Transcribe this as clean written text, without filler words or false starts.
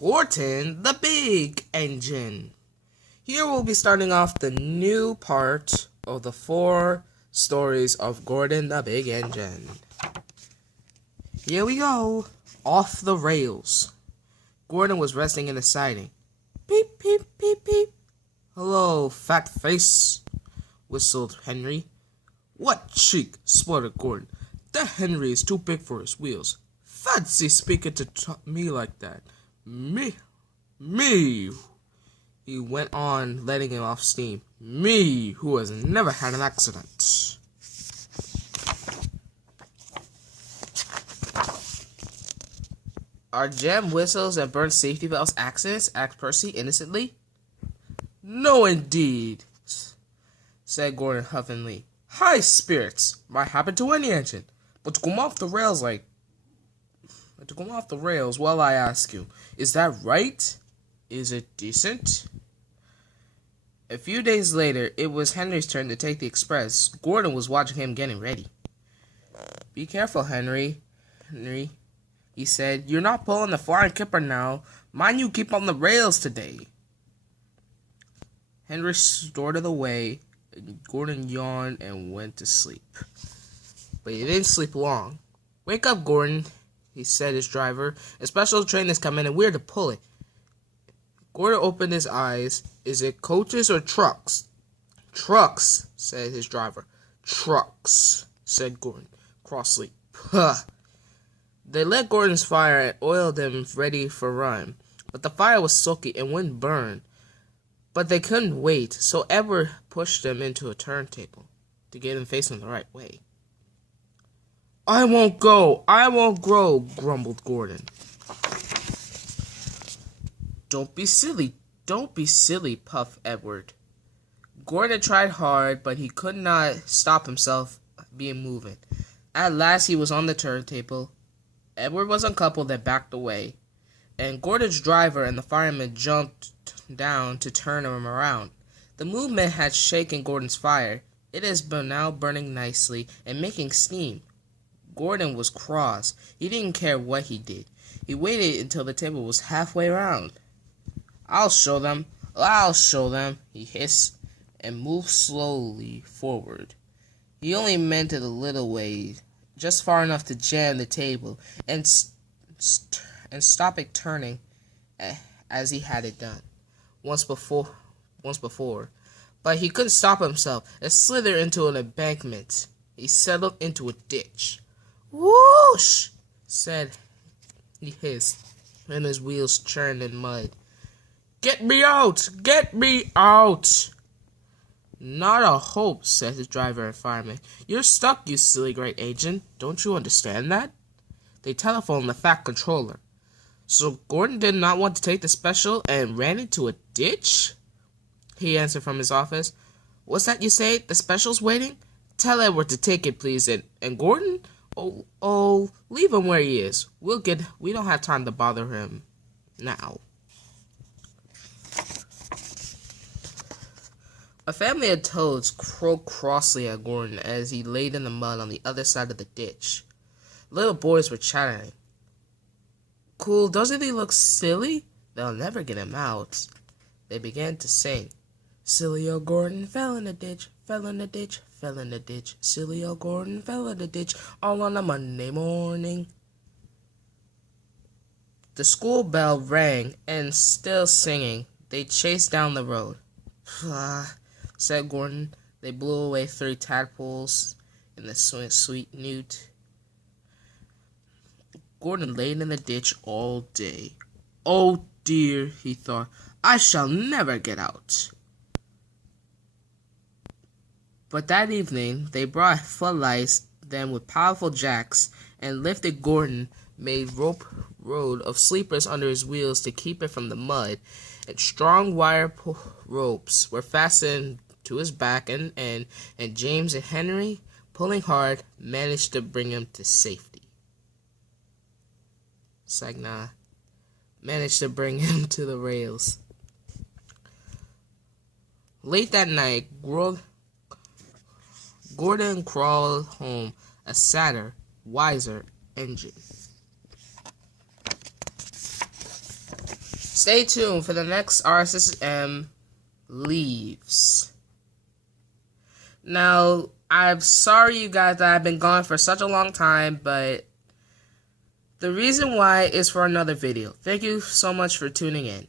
Gordon the Big Engine. Here we'll be starting off the new part of the 4 stories of Gordon the Big Engine. Here we go. Off the rails. Gordon was resting in the siding. Peep, peep, peep, peep. Hello, fat face, whistled Henry. What cheek, spluttered Gordon. That Henry is too big for his wheels. Fancy speaking to me like that. Me, he went on, letting him off steam. Me, who has never had an accident. Are jam whistles and burnt safety belts accidents? Asked Percy innocently. No, indeed, said Gordon huffingly. High spirits might happen to any engine, but to come off the rails well, I ask you, is that right? Is it decent? A few days later, it was Henry's turn to take the express. Gordon was watching him getting ready. Be careful, Henry, he said. You're not pulling the flying kipper now. Mind you keep on the rails today. Henry snorted away, and Gordon yawned and went to sleep. But he didn't sleep long. Wake up, Gordon, he said to his driver. A special train is coming and we're to pull it. Gordon opened his eyes. Is it coaches or trucks? Trucks, said his driver. Trucks, said Gordon crossly. Puh. They lit Gordon's fire and oiled him ready for run. But the fire was sulky and wouldn't burn. But they couldn't wait, so Edward pushed them into a turntable to get him facing the right way. I won't go, grumbled Gordon. Don't be silly, puffed Edward. Gordon tried hard, but he could not stop himself being moving. At last he was on the turntable. Edward was uncoupled and backed away, and Gordon's driver and the fireman jumped down to turn him around. The movement had shaken Gordon's fire. It is now burning nicely and making steam. Gordon was cross. He didn't care what he did. He waited until the table was halfway round. I'll show them, he hissed, and moved slowly forward. He only meant it a little way, just far enough to jam the table and stop it turning as he had it done once before. But he couldn't stop himself and slithered into an embankment. He settled into a ditch. Whoosh! He hissed, and his wheels churned in mud. Get me out! Not a hope, said his driver and fireman. You're stuck, you silly great agent. Don't you understand that? They telephoned the Fat Controller. So Gordon did not want to take the special and ran into a ditch? He answered from his office. What's that you say? The special's waiting? Tell Edward to take it, please. And Gordon? Oh, leave him where he is. We don't have time to bother him now. A family of toads crowed crossly at Gordon as he laid in the mud on the other side of the ditch. Little boys were chattering. Cool, doesn't he look silly? They'll never get him out. They began to sing. Silly old Gordon fell in the ditch, Silly old Gordon fell in the ditch, all on a Monday morning. The school bell rang, and still singing, they chased down the road. Said Gordon. They blew away 3 tadpoles in the sweet newt. Gordon laid in the ditch all day. Oh dear, he thought, I shall never get out. But that evening, they brought floodlights, then with powerful jacks, and lifted Gordon, made road of sleepers under his wheels to keep it from the mud, and strong wire ropes were fastened to his back, and James and Henry, pulling hard, managed to bring him to safety. Sagna managed to bring him to the rails. Late that night, Gordon crawled home a sadder, wiser engine. Stay tuned for the next Rssm leaves. Now, I'm sorry you guys that I've been gone for such a long time, but the reason why is for another video. Thank you so much for tuning in.